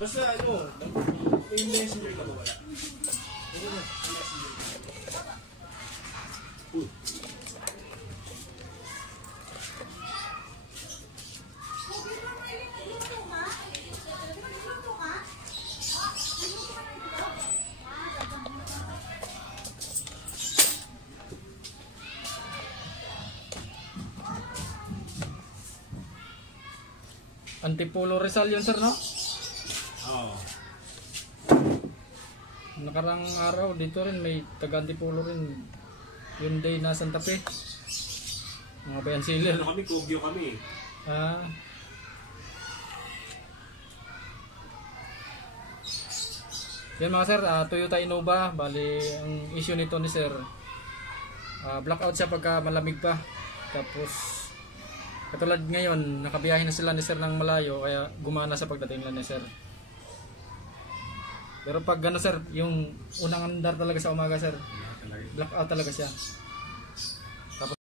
Basta ano, yung messenger ka ba wala? Ano na, messenger. Antipolo Rizal yun sir, no? Oo. Nakarang araw dito rin may taga Antipolo rin. Hyundai na Santa Fe. Mga bayan sealer. Ano kami, Kogyo kami. Ah. Yan mga sir, Toyota Innova. Bali, ang issue nito ni sir, blackout siya pagka malamig pa. Tapos katulad ngayon, nakabiyahe na sila ni sir ng malayo, kaya gumana sa pagdating lang ni sir. Pero pag gano sir, yung unang andar talaga sa umaga sir, blackout talaga siya. Tapos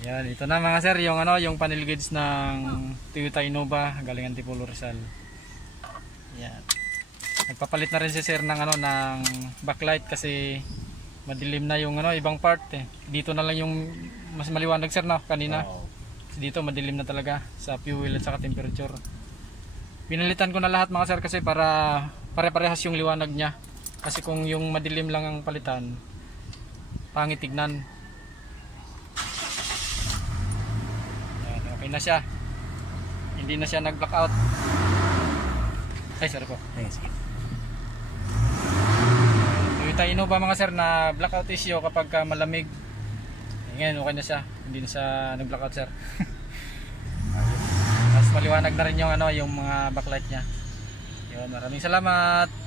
yan, ito na mga sir, yung ano, yung panel gauge ng Toyota Innova galing Antipolo Rizal. Yan. Nagpapalit na rin si sir ng ano, ng backlight kasi madilim na yung ano, ibang part eh. Dito na lang yung mas maliwanag sir, no, kanina. Dito madilim na talaga sa fuel at saka temperature. Pinalitan ko na lahat mga sir kasi para pare-parehas yung liwanag niya. Kasi kung yung madilim lang ang palitan, pangit tignan. Okay na siya. Hindi na siya nag-blackout. Ay, sorry po. Toyota Innova mga sir na blackout issue kapag malamig. Ngayon okay na siya. Hindi na siya nag-blackout sir. Mas maliwanag na rin yung ano, yung mga backlight niya. Yun, maraming salamat.